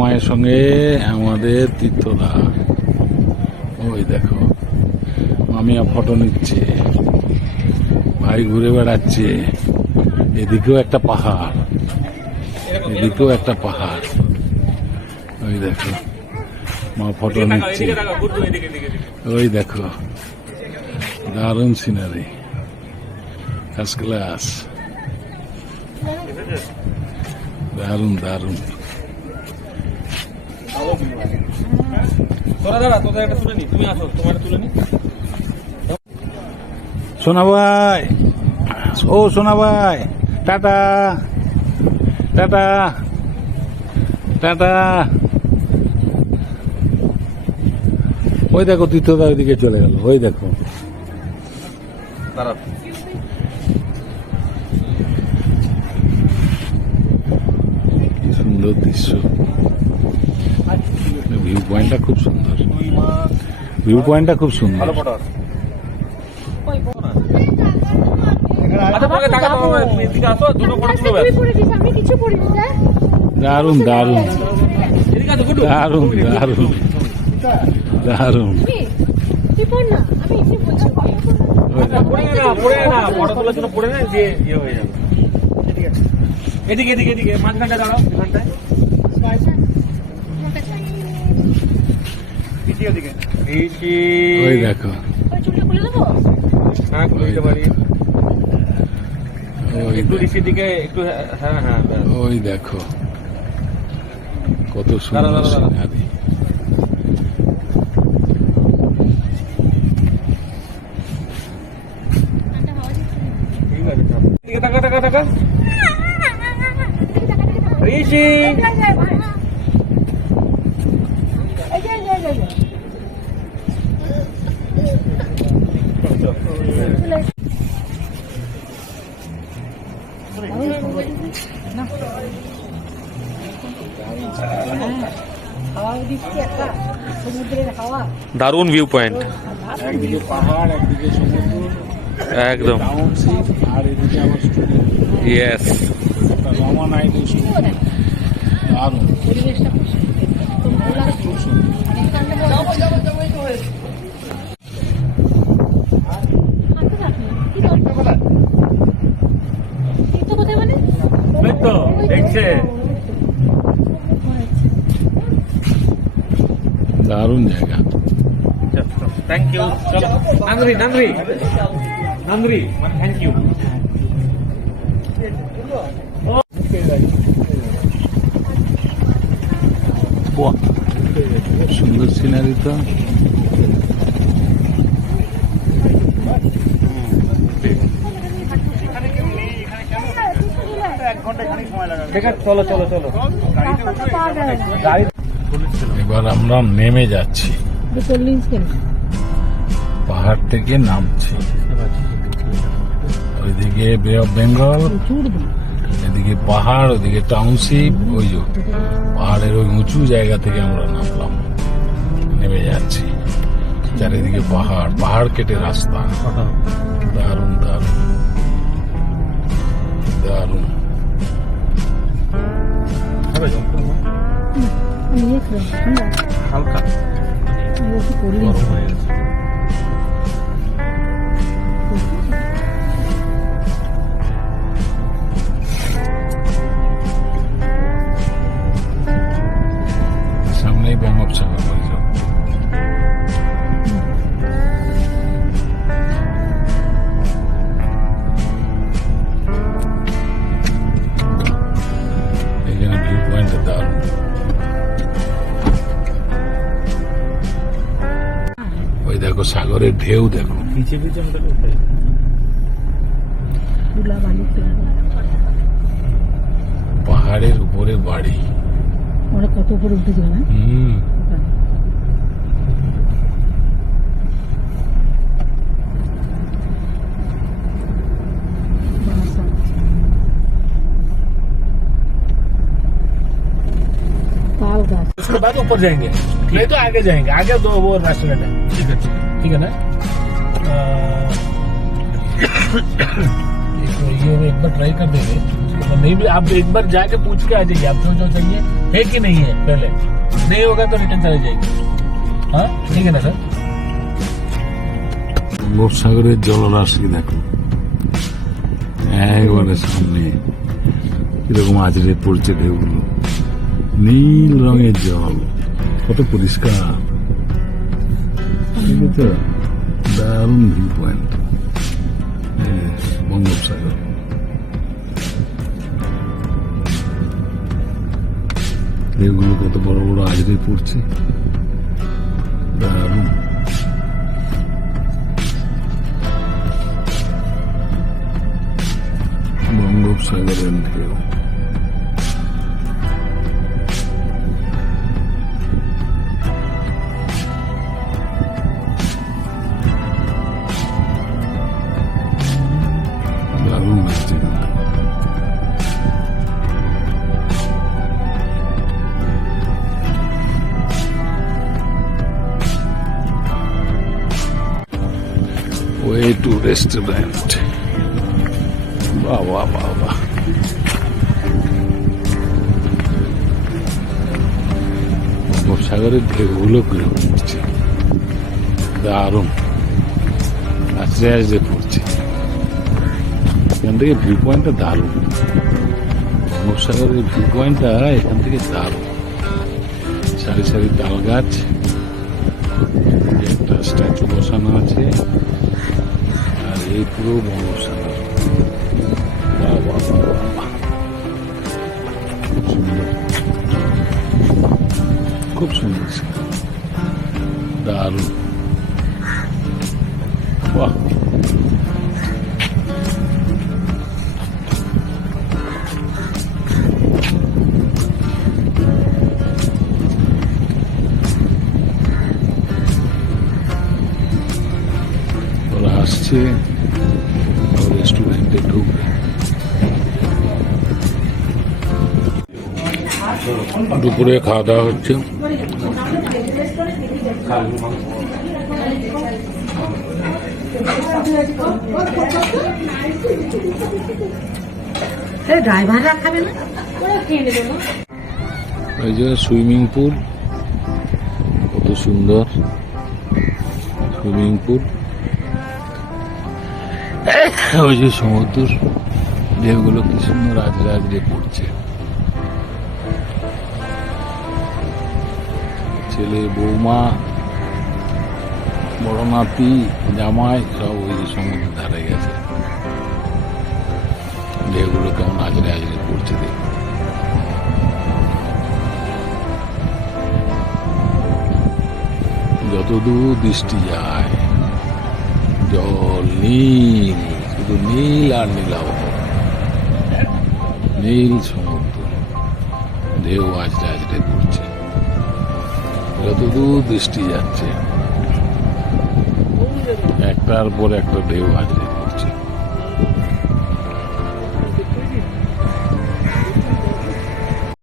মায়ের সঙ্গে আমাদের তীর্থদা। ওই দেখো মামিয়া ফটো নিচ্ছে, ভাই ঘুরে বেড়াচ্ছে। এদিকেও একটা পাহাড়, এদিকেও একটা পাহাড়। ওই দেখো মা ফটো নিচ্ছে। ওই দেখো দারুণ সিনারি, ফার্স্ট ক্লাস, দারুণ দারুণ। সোনা ভাই, ও সোনা ভাই, টাটা টাটা টাটা। ওই দেখো তীর্থদা ওইদিকে চলে গেল। ওই দেখো কি সুন্দর দৃশ্য, ভিউ পয়েন্টটা খুব সুন্দর, ভিউ পয়েন্টটা খুব সুন্দর। দারুণ দারুণ দারুণ দারুণ দারুণ। এদিকে এদিকে এদিকে মাঝখানটা দাঁড়াও, ওই দেখো ওই দেখো কত সুন্দর সিনারি। টাকা টাকা টাকা ঋষি দারুণ ভিউ পয়েন্ট, একদিকে পাহাড় একদিকে সমুদ্র, একদম টাউনশিপ, আর এদিকে আমার student. Yes, Rama night student. দারুণ, খুব সুন্দর। দেখছে দারুণ জায়গা। Thank you. চলো নান্দ্রি নান্দ্রি নান্দ্রি, থ্যাংক ইউ। সুন্দর সিনারি তো। চলো চলো চলো। এবার আমরা নেমে যাচ্ছি, পাহাড় থেকে নামছি। ওইদিকে বে অফ বেঙ্গল, এদিকে পাহাড়, ওইদিকে টাউনশিপ। ওই যে পাহাড়ের ওই উঁচু জায়গা থেকে আমরা নামলাম, নেমে যাচ্ছি। চারিদিকে পাহাড়, পাহাড় কেটে রাস্তা। দারুণ দারুণ দারুণ। হালকা গরম হয়ে গেছে। সামনেই বঙ্গোপসাগর পরিচয়। এখানে ভিউ পয়েন্ট দারুণ। ওই দেখো সাগরের ঢেউ দেখো। পিছে পিছে পাহাড়ের উপরে বাড়ি, কত উপরে উঠেছিল না। उसके बाद ऊपर जाएंगे, नहीं तो आगे जाएंगे। आगे दो वो रेस्टोरेंट है। ठीक है ना। ये एक बार ट्राई कर देंगे, नहीं भी आप एक बार जाके पूछ के आ जाइए, आप जो जो चाहिए है कि नहीं है पहले, नहीं होगा तो रिटर्न चले जाएगी। हाँ ठीक है ना सर। বঙ্গোপসাগরের জলরাশি দেখো একবারে সামনে কিরকম আজরে পড়ছে ঢেউগুলো, নীল রঙের জল, কত পরিষ্কার। বুঝেছো? দারুণ ভিউ পয়েন্ট বঙ্গোপসাগর। ঢেউগুলো কত বড় বড় আজরে পড়ছে, দারুণ। বঙ্গোপসাগরের ঢেউ দারুণ লাগছে কিন্তু। ওয়ে টু রেস্টুরেন্ট, বাহ বাহ বাহ বাহ। বঙ্গোপসাগরের ঢেউগুলো ঘুরে পড়ছে, দারুণ আস্তে আস্তে পড়ছে। এখান থেকে ভিউ পয়েন্টটা দারুণ, বঙ্গোপসাগরের ভিউ পয়েন্টটা এখান থেকে দারুণ। সারি সারি তাল গাছ, একটা স্ট্যাচু বসানো আছে, আর এই পুরো বঙ্গোপসাগর। বাহ বাহ বাহ বাহ বাহ। খুব সুন্দর, খুব সুন্দর, দারুণ, বাহ। ওরা আসছে রেস্টুরেন্টে ঢুকবে। দুপুরে খাওয়া দাওয়া হচ্ছে। ড্রাইভাররা খাবে না? এই যে সুইমিং পুল, কত সুন্দর সুইমিং পুল। ওই যে সমুদ্র, ঢেউগুলো কি সুন্দর আজরে আজরে পড়ছে। ছেলে, বৌমা, বড় নাতি, জামাই সব ওই যে সমুদ্রের ধারে গেছে। ঢেউগুলো কেমন আজরে আজরে পড়ছে দেখ। যতদূর দৃষ্টি যায় জল নীল, শুধু নীল আর নীলাভ, নীল সমুদ্র, ঢেউ আজরে আজরে পড়ছে। যতদূর দৃষ্টি যাচ্ছে একটার পর একটা ঢেউ আজরে